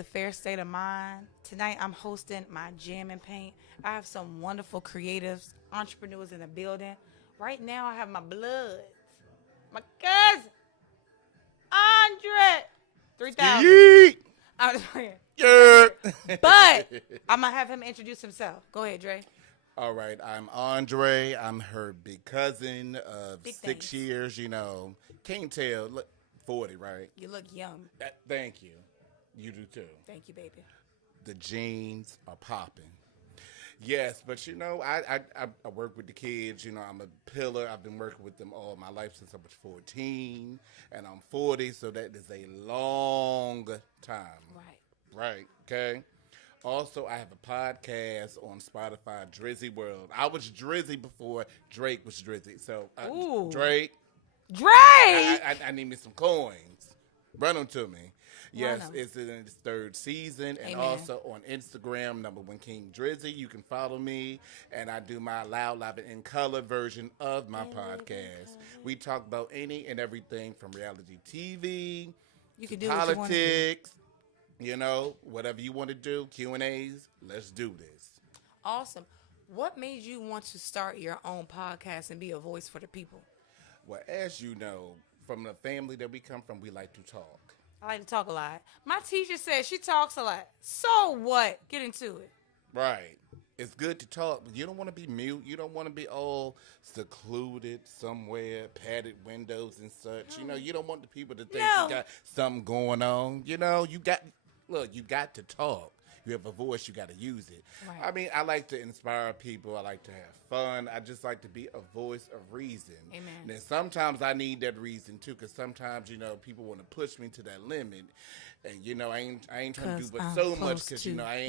the Fair State of Mind. Tonight I'm hosting my Jam and Paint. I have some wonderful creatives, entrepreneurs in the building. Right now I have my blood, my cousin, Andre, 3000. Yeet. I'm just playing. Yeah. But I'm going to have him introduce himself. Go ahead, Dre. All right, I'm Andre. I'm her big cousin of Big 6 thanks. years. Can't tell. Look, 40, right? You look young. Thank you. You do too. Thank you, baby. The jeans are popping. Yes, but I work with the kids. I'm a pillar. I've been working with them all my life since I was 14, and I'm 40, so that is a long time. Right. Right, okay? Also, I have a podcast on Spotify, Drizzy World. I was Drizzy before Drake was Drizzy. So, Ooh. Drake, Dre! I need me some coins. Run them to me. Yes, 'em. it's in its third season. And Amen. also on Instagram, #1 King Drizzy. You can follow me. And I do my Loud, Live, and In Color version of my podcast. We talk about any and everything from reality TV You to can do what you want to do. politics. Whatever you want to do, Q&As, let's do this. Awesome. What made you want to start your own podcast and be a voice for the people? Well, as you know, from the family that we come from, we like to talk. I like to talk a lot. My teacher said she talks a lot. So what? Get into it. Right. It's good to talk, but you don't want to be mute. You don't want to be all secluded somewhere, padded windows and such. You don't want the people to think No. you got something going on. You got to talk. You have a voice, you got to use it. Right. I mean, I like to inspire people. I like to have fun. I just like to be a voice of reason. Amen. And then sometimes I need that reason too, because sometimes, people want to push me to that limit. And, I ain't trying to do but so much because, I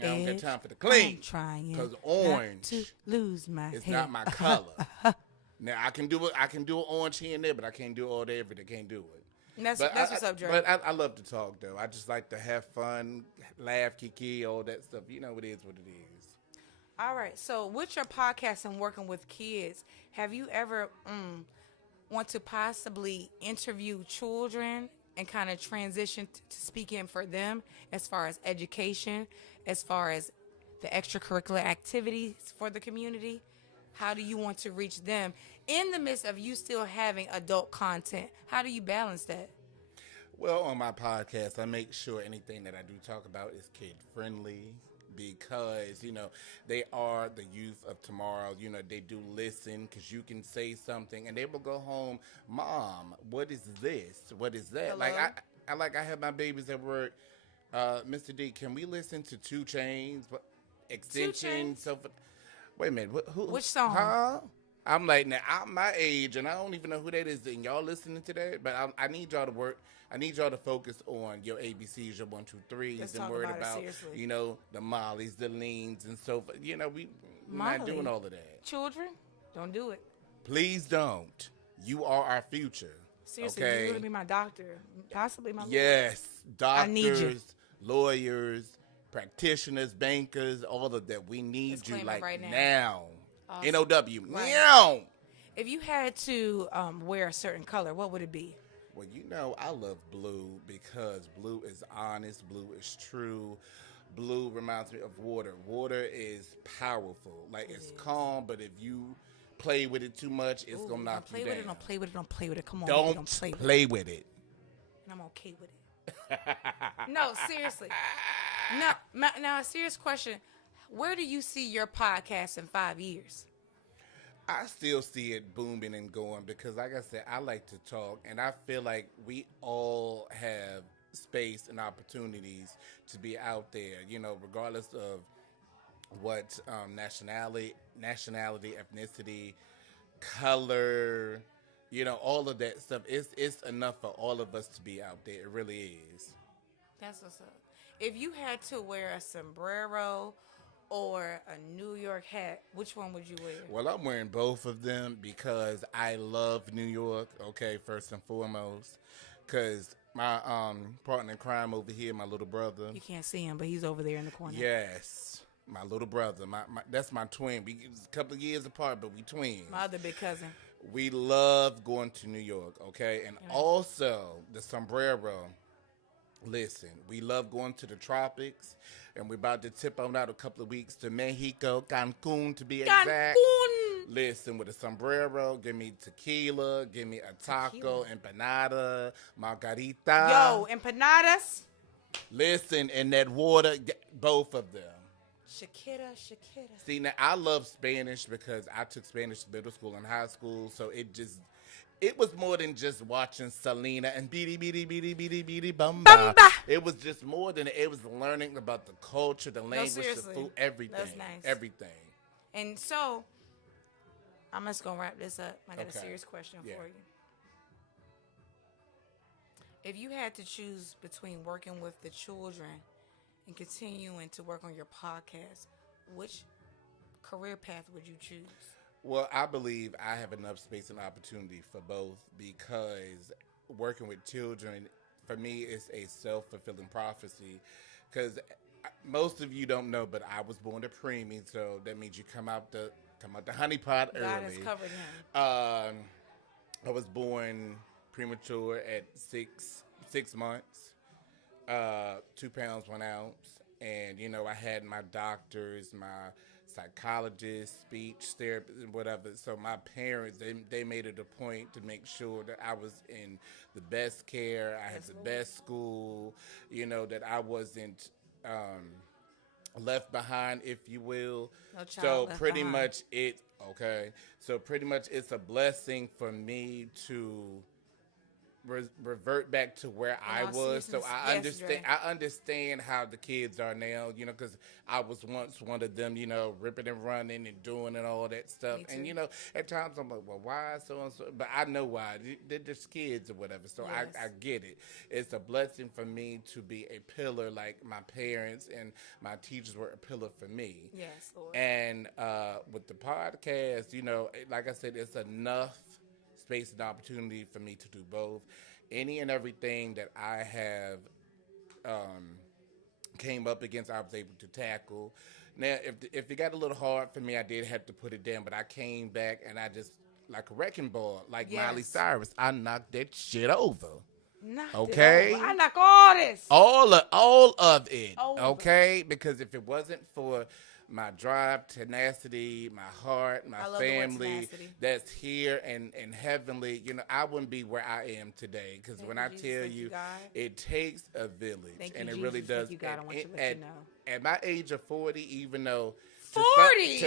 don't got time for the clean. I'm trying Because not orange to lose my is head. not my color. Now, I can do an orange here and there, but I can't do it all day every day. Can't do it. And that's what's up, Dre. But I love to talk, though. I just like to have fun, laugh, kiki, all that stuff. It is what it is. All right. So with your podcast and working with kids, have you ever want to possibly interview children and kind of transition to speaking for them as far as education, as far as the extracurricular activities for the community? How do you want to reach them in the midst of you still having adult content? How do you balance that? Well, on my podcast, I make sure anything that I do talk about is kid-friendly because, they are the youth of tomorrow. They do listen because you can say something and they will go home, Mom, what is this? What is that? Hello? I have my babies at work. Mr. D, can we listen to 2 Chainz? Extension? Chainz? So, wait a minute. Which song? Huh? I'm like, now, I'm my age, and I don't even know who that is, and y'all listening to that, but I need y'all to work. I need y'all to focus on your ABCs, your 1, 2, 3s, Let's and talk worried about it about, seriously. the Mollies, the Leans, and so forth. We're Molly. not doing all of that. Children, don't do it. Please don't. You are our future. Seriously, okay? you're going to be my doctor, possibly my lawyer. Yes, I need you. doctors, lawyers, practitioners, bankers, all of that. We need Let's you claim it like right now. now. Awesome. NOW. Right. Now. If you had to wear a certain color, what would it be? Well, I love blue because blue is honest, blue is true. Blue reminds me of water. Water is powerful. Like, it's calm, but if you play with it too much, it's going to knock you down. Don't play with it. Don't play with it. Come on, Don't baby, don't play with it. play with it. And I'm okay with it. No, seriously. Now, a serious question. Where do you see your podcast in 5 years? I still see it booming and going because, like I said, I like to talk, and I feel like we all have space and opportunities to be out there, regardless of what nationality, ethnicity, color, all of that stuff. It's enough for all of us to be out there. It really is. That's what's up. If you had to wear a sombrero or a New York hat, which one would you wear? Well, I'm wearing both of them because I love New York, okay, first and foremost. Because my partner in crime over here, my little brother. You can't see him, but he's over there in the corner. Yes, my little brother. That's my twin. We a couple of years apart, but we twins. My other big cousin. We love going to New York, okay? And also, the sombrero Listen, we love going to the tropics, and we're about to tip on out a couple of weeks to Mexico, Cancun to be exact. Cancun. Listen, with a sombrero, give me tequila, give me a taco, Tequila. empanada, margarita. Yo, empanadas. Listen, and that water, both of them. Shakira, Shakira. See, now I love Spanish because I took Spanish in middle school and high school, so it was more than just watching Selena and beady beady beady beady beady bumba. Bamba. It was just more than it was learning about the culture, the language, the seriously. food, everything. That's nice. Everything. And so, I'm just going to wrap this up. I got a Okay. serious question Yeah. for you. If you had to choose between working with the children and continuing to work on your podcast, which career path would you choose? Well, I believe I have enough space and opportunity for both because working with children, for me, is a self-fulfilling prophecy. Because most of you don't know, but I was born a preemie, so that means you come out the honeypot early. God has covered him. I was born premature at six months, 2 pounds 1 ounce, and I had my doctors, my psychologist, speech therapist, and whatever. So my parents, they made it a point to make sure that I was in the best care, I had the best school, that I wasn't left behind, if you will. No child So left pretty behind. much So pretty much it's a blessing for me to revert back to where I all was. So seasons. I Yes, understand. Dre. I understand how the kids are now. Because I was once one of them. Ripping and running and doing and all that stuff. Me And too. at times I'm like, well, why so and so? But I know why. They're just kids or whatever. So Yes. I get it. It's a blessing for me to be a pillar like my parents and my teachers were a pillar for me. Yes, Lord. And with the podcast, like I said, it's enough space and opportunity for me to do both. Any and everything that I have came up against, I was able to tackle. Now, if it got a little hard for me, I did have to put it down, but I came back and I just, like a wrecking ball, like Yes. Miley Cyrus, I knocked that shit over. Knocked it Okay. over. I knock all this. All of it, Over. okay? Because if it wasn't for my drive, tenacity, my heart, I my love the word family tenacity. that's here and heavenly, I wouldn't be where I am today. Because Thank when you, I Jesus. tell Thank you, you, God. it takes a village, Thank you, and it Jesus. really does. Thank you, God. I want you to let you know. At my age of 40, even though 40?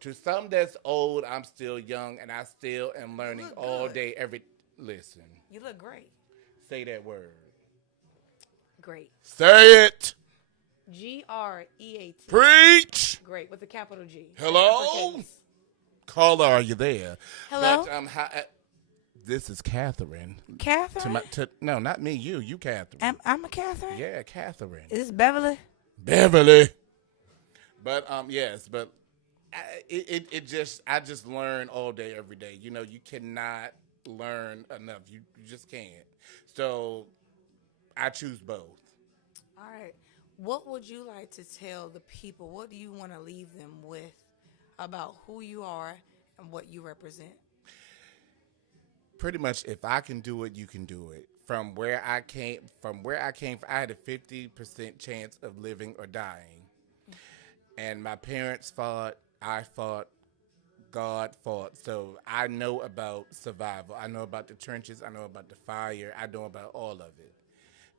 to some that's old, I'm still young, and I still am learning look all good. day. Listen, You look great. say that word. Great. Say it. Great. Preach. Great with a capital G. Hello? Uppercase. Caller, are you there? Hello? But, this is Catherine. Catherine? No, not me. You, Catherine. I'm a Catherine? Yeah, Catherine. Is this Beverly? Beverly. But yes, but I just learn all day, every day. You cannot learn enough. You just can't. So I choose both. All right. What would you like to tell the people? What do you want to leave them with about who you are and what you represent? Pretty much, if I can do it, you can do it. From where I came, I had a 50% chance of living or dying. And my parents fought, I fought, God fought. So I know about survival. I know about the trenches. I know about the fire. I know about all of it.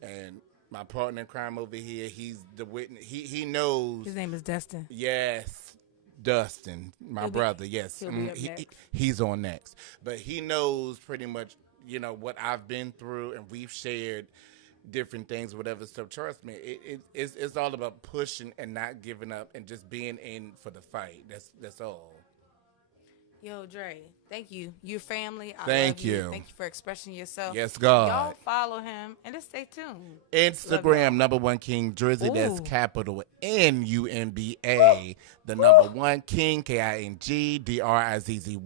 And my partner in crime over here, he's the witness. He knows. His name is Destin. Yes, Dustin, my brother. Yes, he'll be up next. he's on next. But he knows pretty much, what I've been through, and we've shared different things, whatever. So trust me, it's all about pushing and not giving up and just being in for the fight. That's all. Yo, Dre, thank you. Your family. I Thank love you. you. Thank you for expressing yourself. Yes, God. Y'all follow him and just stay tuned. Instagram, #1 King Drizzy. That's capital NUMBA. The #1 King, KINGDRIZZY.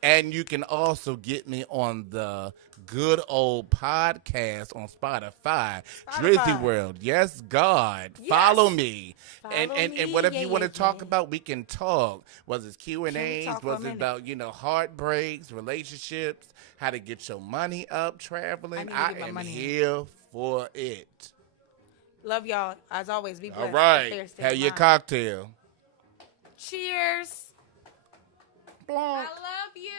And you can also get me on the good old podcast on Spotify. Drizzy World. Yes, God. Yes. Follow me. Follow and me. whatever Yeah, you want to yeah, talk yeah. about, we can talk. Was it Can we Q&As? talk for a Was it minute? about, heartbreaks, relationships, how to get your money up, traveling? I need to I get my am money up. here for it. Love y'all. As always, be blessed. All right. Fair state Have of your mind. cocktail. Cheers. Blanc. I love you.